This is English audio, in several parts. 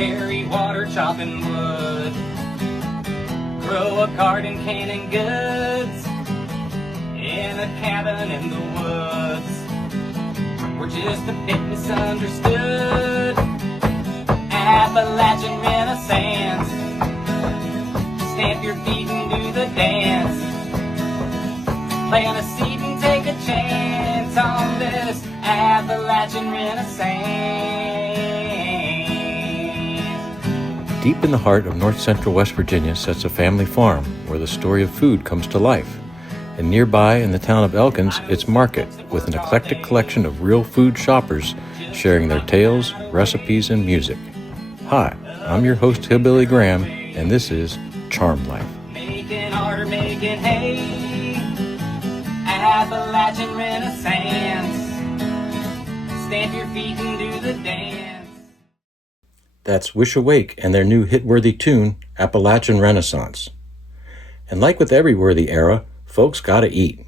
carry water, chopping wood, grow a garden, canning goods, in a cabin in the woods. We're just a bit misunderstood. Appalachian Renaissance. Stamp your feet and do the dance. Plant a seed and take a chance on this Appalachian Renaissance. Deep in the heart of north central West Virginia sits a family farm where the story of food comes to life. And nearby in the town of Elkins, it's Market, with an eclectic collection of real food shoppers sharing their tales, recipes, and music. Hi, I'm your host, Hillbilly Graham, and this is Charm Life. Making art or making hay, Appalachian Renaissance. Stamp your feet and do the dance. That's Wish Awake and their new hit-worthy tune, Appalachian Renaissance. And like with every worthy era, folks gotta eat.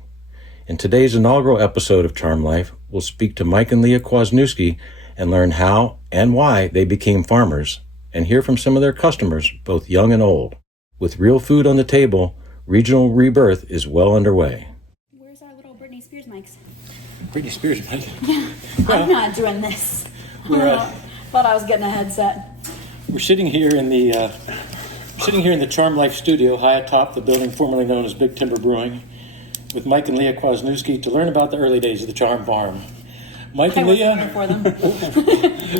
In today's inaugural episode of Charm Life, we'll speak to Mike and Leah Kwasniewski and learn how and why they became farmers, and hear from some of their customers, both young and old. With real food on the table, regional rebirth is well underway. Where's our little Britney Spears mics? Britney Spears, Mike. Yeah, I'm not doing this. Thought I was getting a headset. We're sitting here in the Charm Life studio, high atop the building formerly known as Big Timber Brewing, with Mike and Leah Kwasniewski to learn about the early days of the Charm Farm. Mike and Leah, For them.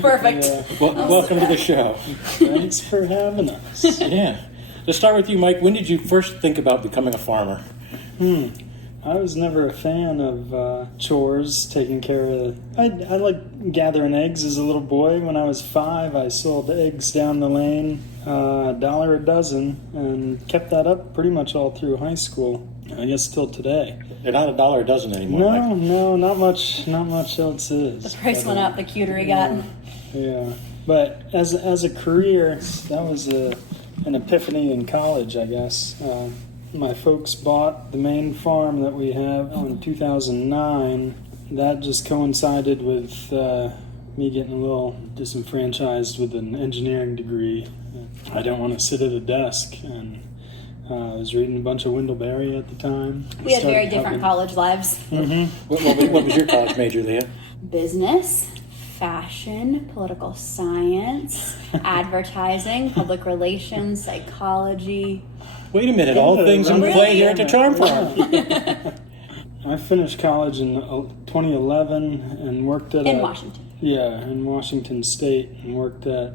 Perfect. welcome to the show. Thanks for having us. Yeah. Let's start with you, Mike. When did you first think about becoming a farmer? I was never a fan of chores, taking care of... I like gathering eggs as a little boy. When I was 5, I sold eggs down the lane, $1 a dozen, and kept that up pretty much all through high school. I guess still today. They're not $1 a dozen anymore, Mike. No, not much else is. The price went up, the cuter he got. Yeah, but as a career, that was an epiphany in college, I guess. My folks bought the main farm that we have in 2009. That just coincided with me getting a little disenfranchised with an engineering degree. I don't want to sit at a desk, and I was reading a bunch of Wendell-Berry at the time. We had very different college lives. Mm-hmm. What was your college major, Leah? Business, fashion, political science, advertising, public relations, psychology. Wait a minute, all things in play here at the Charm Farm. I finished college in 2011 and worked at In Washington. Yeah, in Washington State, and worked at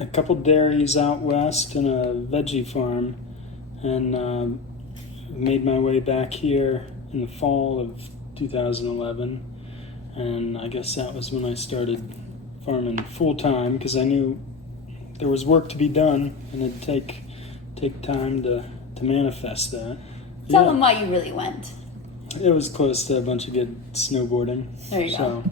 a couple dairies out west and a veggie farm, and made my way back here in the fall of 2011, and I guess that was when I started farming full-time, because I knew there was work to be done, and it'd take time to manifest that. Tell them why you really went. It was close to a bunch of good snowboarding. There you go.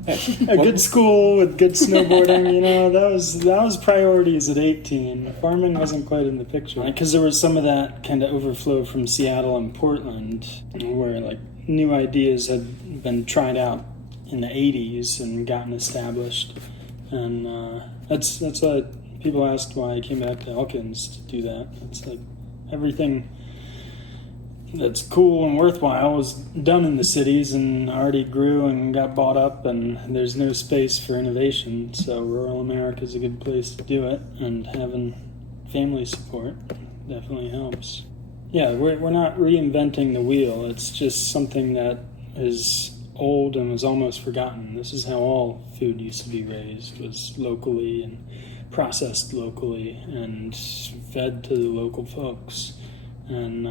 A good school with good snowboarding, that was priorities at 18. Farming wasn't quite in the picture, because there was some of that kind of overflow from Seattle and Portland, where like new ideas had been tried out in the 80s and gotten established, and that's why people asked why I came back to Elkins to do that. It's like everything that's cool and worthwhile was done in the cities and already grew and got bought up, and there's no space for innovation. So rural America is a good place to do it, and having family support definitely helps. Yeah, we're not reinventing the wheel. It's just something that is old and was almost forgotten. This is how all food used to be raised, was locally and processed locally and fed to the local folks. And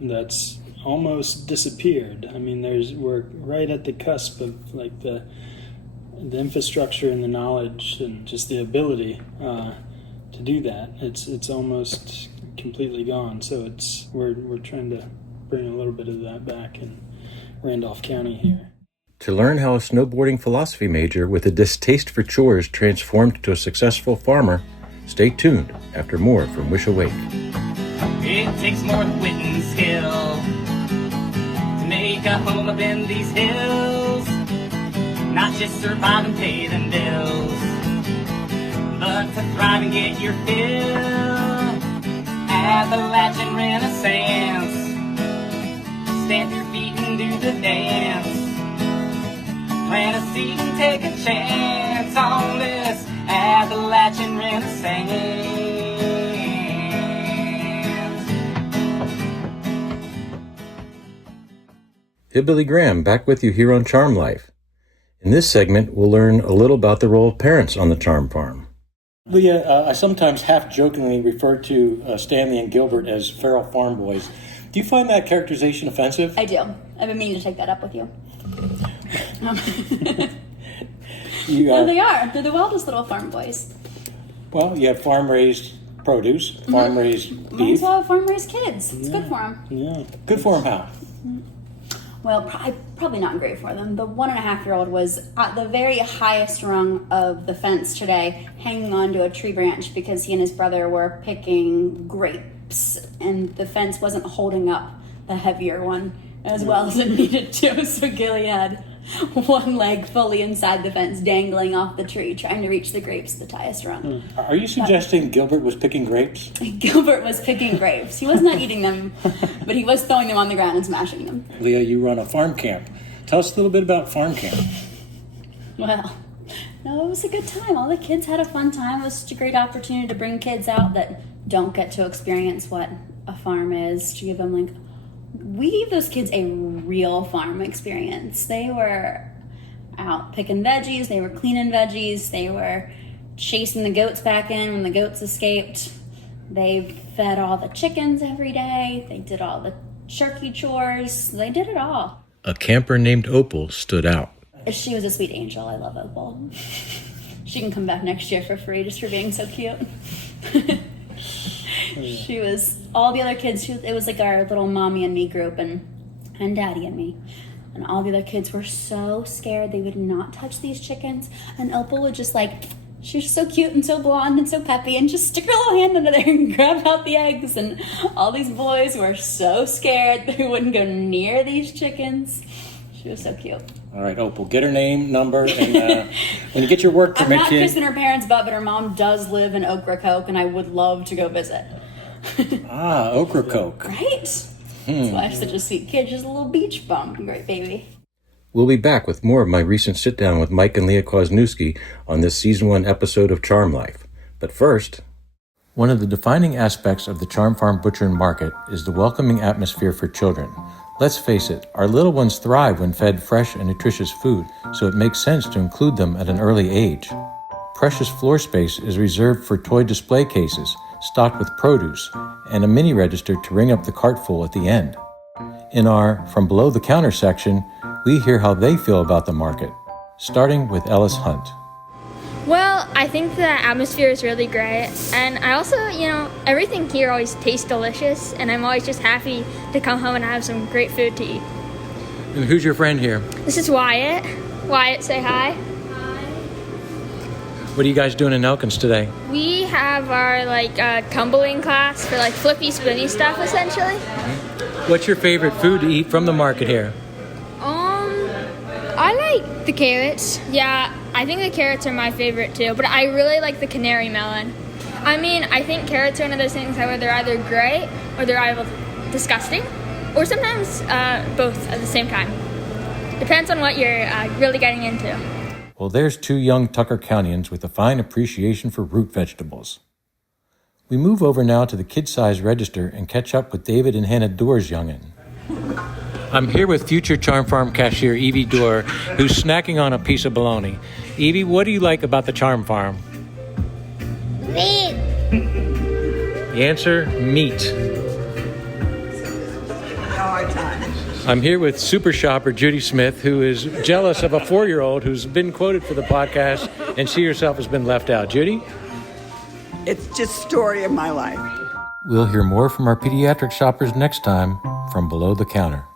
that's almost disappeared. I mean, we're right at the cusp of like the infrastructure and the knowledge and just the ability to do that. It's almost completely gone. So we're trying to bring a little bit of that back in Randolph County here. To learn how a snowboarding philosophy major with a distaste for chores transformed to a successful farmer, stay tuned after more from Wish Awake. It takes more than wit and skill to make a home up in these hills, not just survive and pay them bills. The Look to thrive and get your fill. Appalachian Renaissance. Stamp your feet and do the dance. Plant a seed and take a chance on this Appalachian Renaissance. Hillbilly Graham back with you here on Charm Life. In this segment, we'll learn a little about the role of parents on the Charm Farm. Leah, I sometimes half-jokingly refer to Stanley and Gilbert as feral farm boys. Do you find that characterization offensive? I do. I've been meaning to take that up with you. No, they are. They're the wildest little farm boys. Well, you have farm-raised produce, farm-raised Might beef. as well have farm-raised kids. It's good for them. Yeah. Good for them how? Well, probably not great for them. The 1.5-year-old was at the very highest rung of the fence today, hanging onto a tree branch because he and his brother were picking grapes, and the fence wasn't holding up the heavier one as well as it needed to. So Gilly had one leg fully inside the fence, dangling off the tree, trying to reach the grapes at the highest rung. Are you suggesting Gilbert was picking grapes? Gilbert was picking grapes. He was not eating them, but he was throwing them on the ground and smashing them. Leah, you run a farm camp. Tell us a little bit about farm camp. Well, no, it was a good time. All the kids had a fun time. It was such a great opportunity to bring kids out that don't get to experience what a farm is, to give them we gave those kids a real farm experience. They were out picking veggies, they were cleaning veggies, they were chasing the goats back in when the goats escaped. They fed all the chickens every day, they did all the turkey chores, they did it all. A camper named Opal stood out. She was a sweet angel. I love Opal. She can come back next year for free just for being so cute. She was, all the other kids, it was like our little mommy and me group and daddy and me. And all the other kids were so scared they would not touch these chickens. And Opal would just she was so cute and so blonde and so peppy and just stick her little hand under there and grab out the eggs. And all these boys were so scared they wouldn't go near these chickens. She was so cute. All right, Opal, get her name, number, and when you get your work permit, I'm not kissing her parents' butt, but her mom does live in Ocracoke, and I would love to go visit. Ocracoke. Right? That's why she's such a sweet kid. She's a little beach bum. Great baby. We'll be back with more of my recent sit-down with Mike and Leah Kwasniewski on this Season 1 episode of Charm Life. But first, one of the defining aspects of the Charm Farm Butcher and Market is the welcoming atmosphere for children. Let's face it, our little ones thrive when fed fresh and nutritious food, so it makes sense to include them at an early age. Precious floor space is reserved for toy display cases, stocked with produce, and a mini register to ring up the cart full at the end. In our From Below the Counter section, we hear how they feel about the market, starting with Ellis Hunt. Well, I think the atmosphere is really great, and I also, everything here always tastes delicious, and I'm always just happy to come home and have some great food to eat. And who's your friend here? This is Wyatt. Wyatt, say hi. What are you guys doing in Elkins today? We have our, tumbling class for, flippy, spinny stuff, essentially. What's your favorite food to eat from the market here? I like the carrots. Yeah, I think the carrots are my favorite too, but I really like the canary melon. I think carrots are one of those things where they're either great or they're either disgusting, or sometimes both at the same time. Depends on what you're really getting into. Well, there's two young Tucker Countyans with a fine appreciation for root vegetables. We move over now to the kid-size register and catch up with David and Hannah Doerr's youngin'. I'm here with future Charm Farm cashier Evie Doerr, who's snacking on a piece of bologna. Evie, what do you like about the Charm Farm? Meat. The answer, meat. I'm here with super shopper Judy Smith, who is jealous of a 4-year-old who's been quoted for the podcast, and she herself has been left out. Judy? It's just a story of my life. We'll hear more from our pediatric shoppers next time from Below the Counter.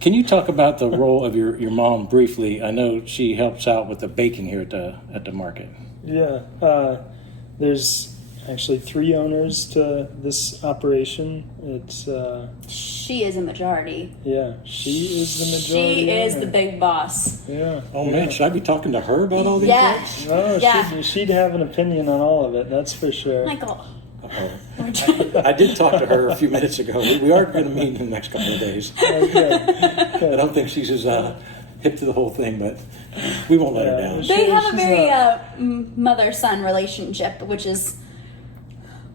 Can you talk about the role of your mom briefly? I know she helps out with the baking here at the market. Yeah, there's actually 3 owners to this operation. It's She is a majority. yeah, she is the majority. She is owner. the big boss. Yeah. Oh man, should I be talking to her about all these Yeah. eggs? Oh, Yeah. she'd have an opinion on all of it. That's for sure. Michael. I did talk to her a few minutes ago. We are going to meet in the next couple of days. I don't think she's as hip to the whole thing, but we won't let her down. They have a she's very not- mother-son relationship, which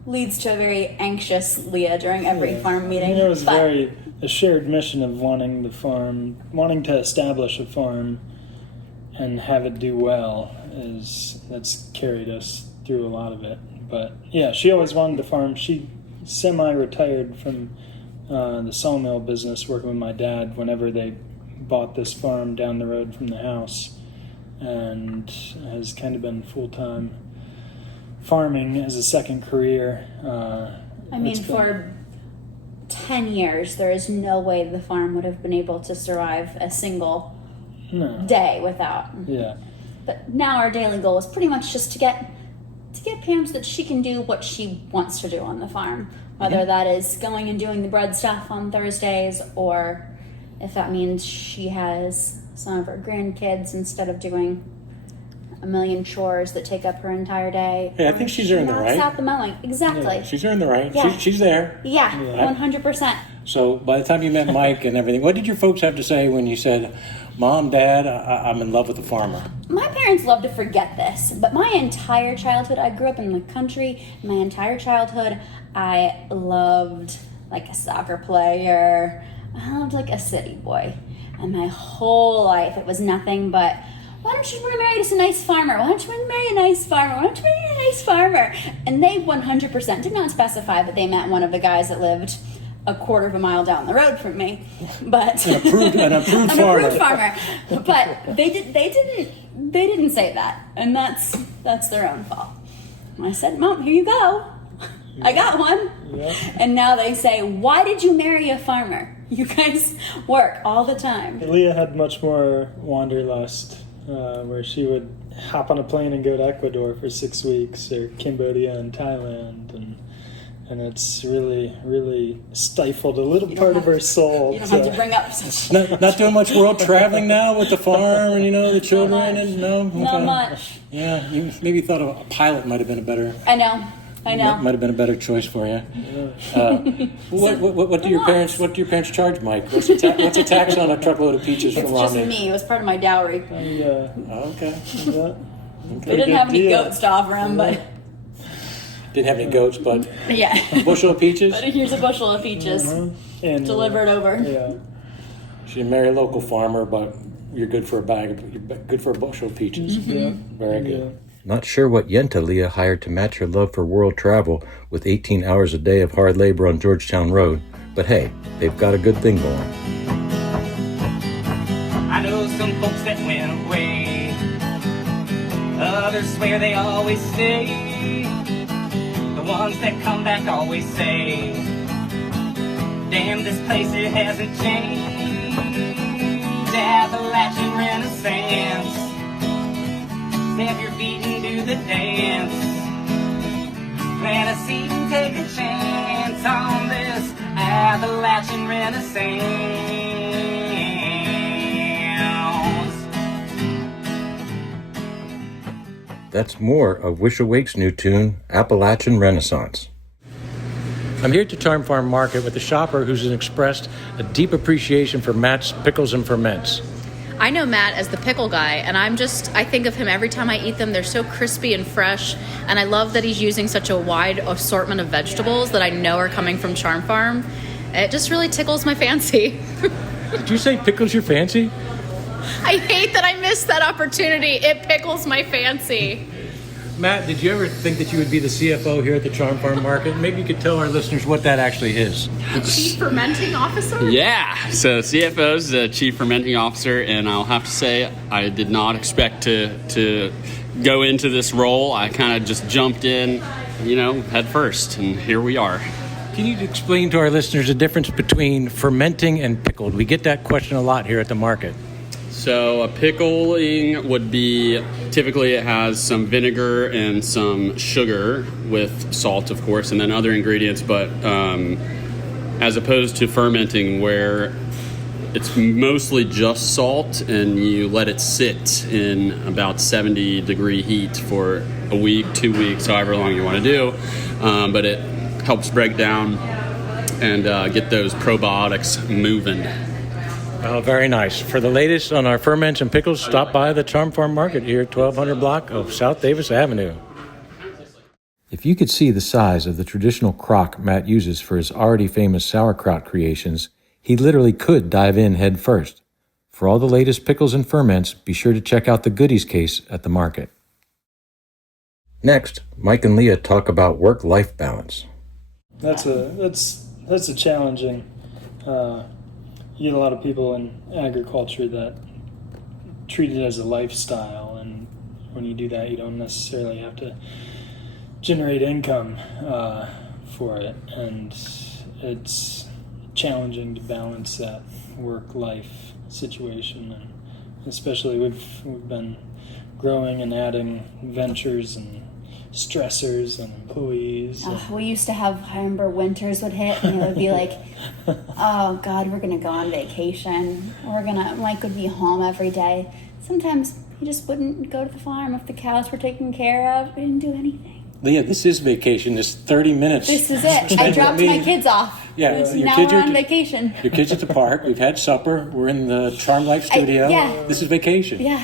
leads to a very anxious Leah during every farm meeting. It was But a shared mission of wanting to establish a farm and have it do well. That's carried us through a lot of it. But yeah, she always wanted to farm. She semi-retired from the sawmill business, working with my dad whenever they bought this farm down the road from the house, and has kind of been full-time farming as a second career. I mean, for 10 years, there is no way the farm would have been able to survive a single day without. Yeah. But now our daily goal is pretty much just to get Pam so that she can do what she wants to do on the farm, whether that is going and doing the bread stuff on Thursdays, or if that means she has some of her grandkids instead of doing a million chores that take up her entire day. Hey, I think she's earned the Knocks right. out the mowing. Exactly. Yeah, she's earned the right. Yeah. She's there. Yeah, 100%. So by the time you met Mike and everything, what did your folks have to say when you said, Mom, Dad, I'm in love with a farmer? My parents love to forget this, but my entire childhood, I grew up in the country. My entire childhood, I loved like a soccer player. I loved like a city boy. And my whole life, it was nothing but, why don't you marry us a nice farmer? Why don't you marry a nice farmer? Why don't you marry a nice farmer? And they 100% did not specify that they meant one of the guys that lived a quarter of a mile down the road from me, but An approved farmer. But they didn't say that, and that's their own fault. And I said, Mom, here you go. I got one. Yeah. And now they say, why did you marry a farmer? You guys work all the time. Leah had much more wanderlust, where she would hop on a plane and go to Ecuador for 6 weeks, or Cambodia and Thailand, and it's really, really stifled a little part of her soul. You don't have to bring up such Not doing much world traveling now with the farm and, the children? Not Okay. much. Yeah, you maybe thought a pilot might have been a better... I know. Might have been a better choice for you. What do your parents charge, Mike? What's a tax on a truckload of peaches It's from just Romney? me. It was part of my dowry. Okay. They didn't have any goats to offer him, but Didn't have any goats, but yeah. a bushel of peaches. But here's a bushel of peaches And delivered over. Yeah. She didn't marry a local farmer, but you're good for a bushel of peaches. Yeah. Very good. Not sure what Yenta Leah hired to match her love for world travel with 18 hours a day of hard labor on Georgetown Road, but hey, they've got a good thing going. I know some folks that went away. Others swear they always stay. The ones that come back always say, damn, this place, it hasn't changed. Appalachian Renaissance. Step your feet and do the dance. Plant a seed and take a chance on this Appalachian Renaissance. That's more of Wish Awake's new tune, Appalachian Renaissance. I'm here at the Charm Farm Market with a shopper who's expressed a deep appreciation for Matt's pickles and ferments. I know Matt as the pickle guy, and I think of him every time I eat them. They're so crispy and fresh, and I love that he's using such a wide assortment of vegetables that I know are coming from Charm Farm. It just really tickles my fancy. Did you say pickles your fancy? I hate that I missed that opportunity. It pickles my fancy. Matt, did you ever think that you would be the CFO here at the Charm Farm Market? Maybe you could tell our listeners what that actually is. Chief Fermenting Officer? Yeah, so CFO is the Chief Fermenting Officer, and I'll have to say I did not expect to go into this role. I kind of just jumped in, head first, and here we are. Can you explain to our listeners the difference between fermenting and pickled? We get that question a lot here at the market. So a pickling would be, typically it has some vinegar and some sugar with salt, of course, and then other ingredients, but as opposed to fermenting where it's mostly just salt, and you let it sit in about 70 degree heat for a week, 2 weeks, however long you want to do. But it helps break down and get those probiotics moving. Oh, very nice. For the latest on our ferments and pickles, stop by the Charm Farm Market here at 1200 block of South Davis Avenue. If you could see the size of the traditional crock Matt uses for his already famous sauerkraut creations, he literally could dive in head first. For all the latest pickles and ferments, be sure to check out the goodies case at the market. Next, Mike and Leah talk about work-life balance. That's a challenging. You get a lot of people in agriculture that treat it as a lifestyle, and when you do that, you don't necessarily have to generate income for it, and it's challenging to balance that work-life situation, and especially we've been growing and adding ventures and stressors and employees. We used to have, I remember winters would hit and it would be like, oh God, we're gonna go on vacation. Mike would be home every day. Sometimes he just wouldn't go to the farm if the cows were taken care of. We didn't do anything. Leah, this is vacation. This 30 minutes. This is it. I dropped my kids off. Yeah, Now we're on vacation. Your kids at the park. We've had supper. We're in the Charm Life studio. Yeah. This is vacation. Yeah.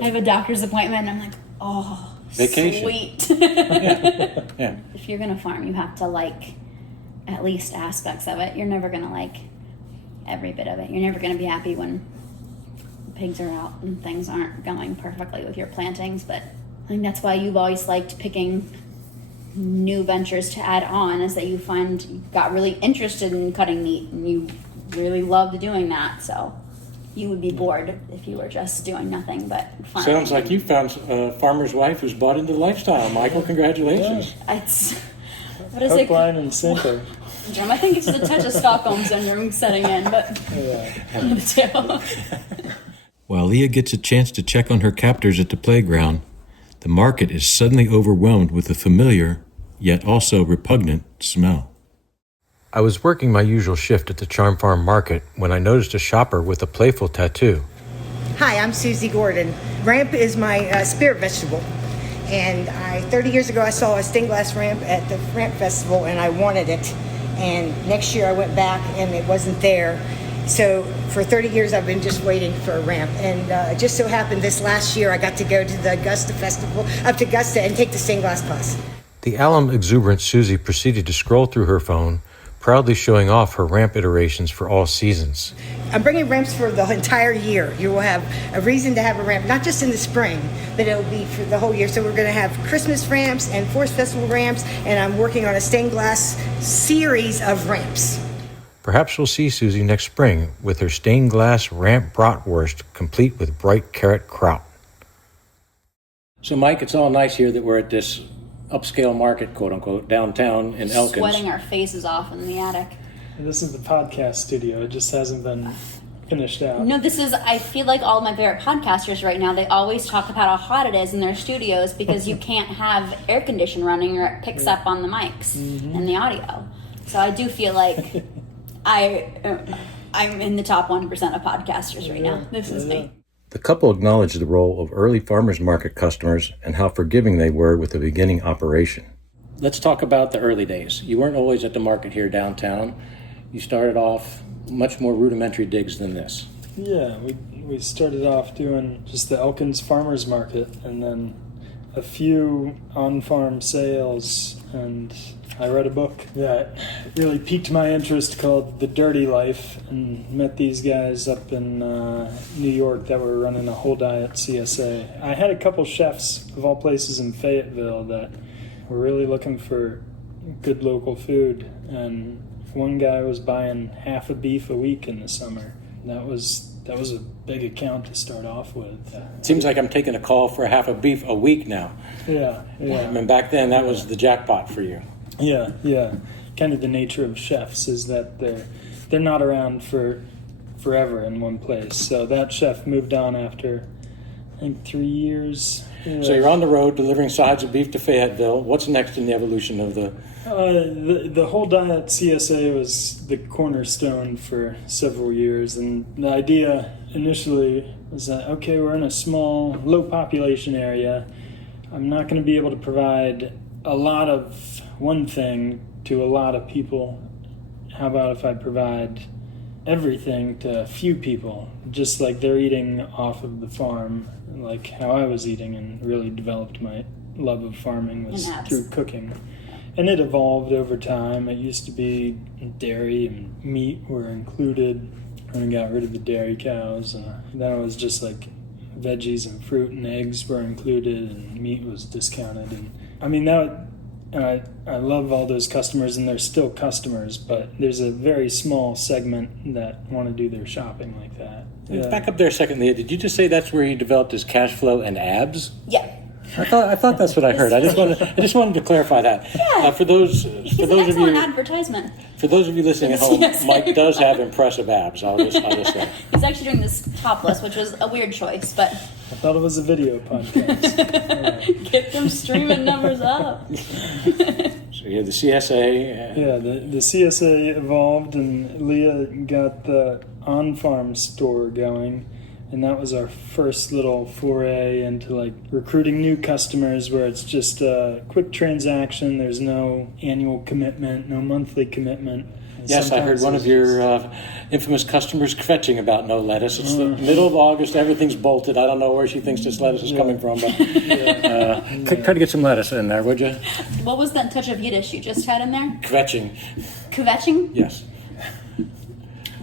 I have a doctor's appointment and I'm like, oh, vacation. Sweet. Yeah. If you're going to farm, you have to like at least aspects of it. You're never going to like every bit of it. You're never going to be happy when pigs are out and things aren't going perfectly with your plantings. But I think that's why you've always liked picking new ventures to add on, is that you got really interested in cutting meat and you really loved doing that. So you would be bored if you were just doing nothing but farming. Sounds like you found a farmer's wife who's bought into the lifestyle, Michael. Congratulations. What is Hook, it? line, and sinker. Jim, I think it's the touch of Stockholm syndrome setting in, but one of the two. While Leah gets a chance to check on her captors at the playground, the market is suddenly overwhelmed with a familiar, yet also repugnant, smell. I was working my usual shift at the Charm Farm Market when I noticed a shopper with a playful tattoo. Hi, I'm Susie Gordon. Ramp is my spirit vegetable. And 30 years ago, I saw a stained glass ramp at the Ramp Festival, and I wanted it. And next year I went back, and it wasn't there. So for 30 years, I've been just waiting for a ramp. And it just so happened this last year, I got to go to the Augusta Festival, up to Augusta, and take the stained glass class. The alum exuberant Susie proceeded to scroll through her phone, proudly showing off her ramp iterations for all seasons. I'm bringing ramps for the entire year. You will have a reason to have a ramp, not just in the spring, but it'll be for the whole year. So we're going to have Christmas ramps and Forest Festival ramps, and I'm working on a stained glass series of ramps. Perhaps we'll see Susie next spring with her stained glass ramp bratwurst, complete with bright carrot kraut. So, Mike, it's all nice here that we're at this upscale market, quote unquote, downtown in Elkins. Sweating our faces off in the attic. And this is the podcast studio. It just hasn't been finished out. No, I feel like all my favorite podcasters right now, they always talk about how hot it is in their studios because you can't have air condition running or it picks up on the mics and the audio. So I do feel like I'm in the top 1% of podcasters right now. This is me. The couple acknowledged the role of early farmers market customers and how forgiving they were with the beginning operation. Let's talk about the early days. You weren't always at the market here downtown. You started off much more rudimentary digs than this. Yeah, we started off doing just the Elkins farmers market and then a few on-farm sales, and I read a book that really piqued my interest called The Dirty Life, and met these guys up in New York that were running a whole diet CSA. I had a couple chefs of all places in Fayetteville that were really looking for good local food, and one guy was buying half a beef a week in the summer. That was a big account to start off with. It seems like I'm taking a call for half a beef a week now. Yeah. I mean, back then that was the jackpot for you. Yeah. Kind of the nature of chefs is that they're not around for forever in one place. So that chef moved on after think 3 years. So you're on the road delivering sides of beef to Fayetteville. What's next in the evolution of the... The whole diet CSA was the cornerstone for several years, and the idea initially was that, okay, we're in a small, low population area. I'm not going to be able to provide a lot of one thing to a lot of people. How about if I provide everything to a few people, just like they're eating off of the farm, like how I was eating, and really developed my love of farming was through cooking. And it evolved over time. It used to be dairy and meat were included, and we got rid of the dairy cows. Then it was just like veggies and fruit and eggs were included, and meat was discounted. And I mean, I love all those customers, and they're still customers, but there's a very small segment that want to do their shopping like that. Yeah. Back up there a second, Leah. Did you just say that's where he developed his cash flow and abs? Yeah. I thought that's what I heard. I just wanted to clarify that. Yeah. For those An of you advertisement. For those of you listening at home, Yes. Mike does have impressive abs. I'll just say. He's actually doing this topless, which was a weird choice, but I thought it was a video podcast. get them streaming numbers up. So you have the CSA. Yeah, the CSA evolved, and Leah got the on-farm store going. And that was our first little foray into like recruiting new customers, where it's just a quick transaction. There's no annual commitment, no monthly commitment. And Yes, I heard one of your infamous customers kvetching about no lettuce. It's the middle of August. Everything's bolted. I don't know where she thinks this lettuce is coming from, but try to get some lettuce in there, would you? What was that touch of Yiddish you just had in there? Kvetching. Kvetching? Yes.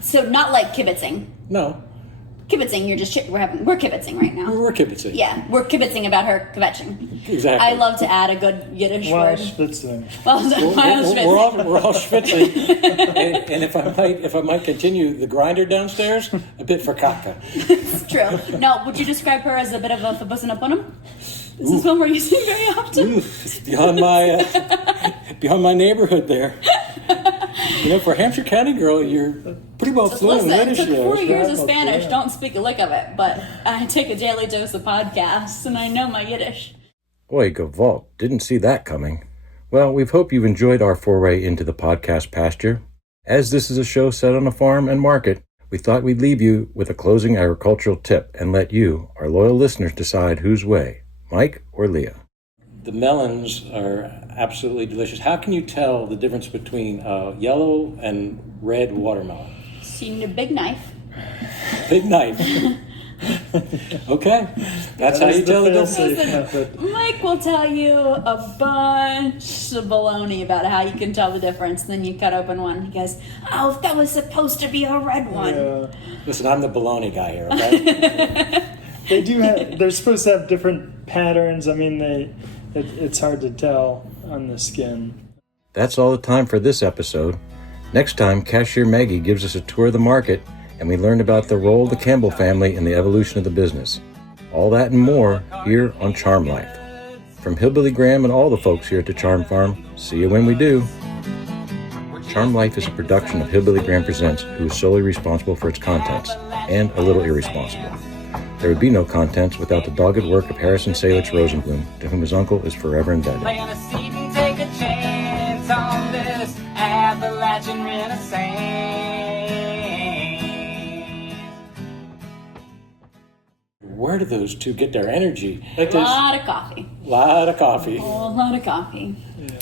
So not like kibitzing. No. Kibitzing, we're kibitzing right now. We're kibitzing. Yeah, we're kibitzing about her kvetching. Exactly. I love to add a good Yiddish word. Schwitzing. We're all schwitzing. and if I might continue, the grinder downstairs, a bit for kaka. It's true. Now, would you describe her as a bit of a fabussinapunum? This is one we're using very often. Beyond my neighborhood there. For a Hampshire County girl, you're pretty well fluent in Yiddish. Listen, it took 4 years of Spanish. Don't speak a lick of it, but I take a daily dose of podcasts, and I know my Yiddish. Boy, Gavalt, didn't see that coming. Well, we hope you've enjoyed our foray into the podcast pasture. As this is a show set on a farm and market, we thought we'd leave you with a closing agricultural tip and let you, our loyal listeners, decide whose way, Mike or Leah. The melons are absolutely delicious. How can you tell the difference between yellow and red watermelon? So you need a big knife. Big knife. Okay. That's how you tell the difference. Listen, Mike will tell you a bunch of baloney about how you can tell the difference. Then you cut open one. He goes, "Oh, that was supposed to be a red one." Yeah. Listen, I'm the baloney guy here, okay? They're supposed to have different patterns. I mean, it's hard to tell on the skin. That's all the time for this episode. Next time, Cashier Maggie gives us a tour of the market, and we learn about the role of the Campbell family in the evolution of the business. All that and more here on Charm Life. From Hillbilly Graham and all the folks here at the Charm Farm, see you when we do. Charm Life is a production of Hillbilly Graham Presents, who is solely responsible for its contents, and a little irresponsible. There would be no contents without the dogged work of Harrison Salix Rosenblum, to whom his uncle is forever indebted. Plant a seed and take a chance on this Appalachian Renaissance. Where do those two get their energy? A lot of coffee. Lot of coffee. A lot of coffee. Yeah.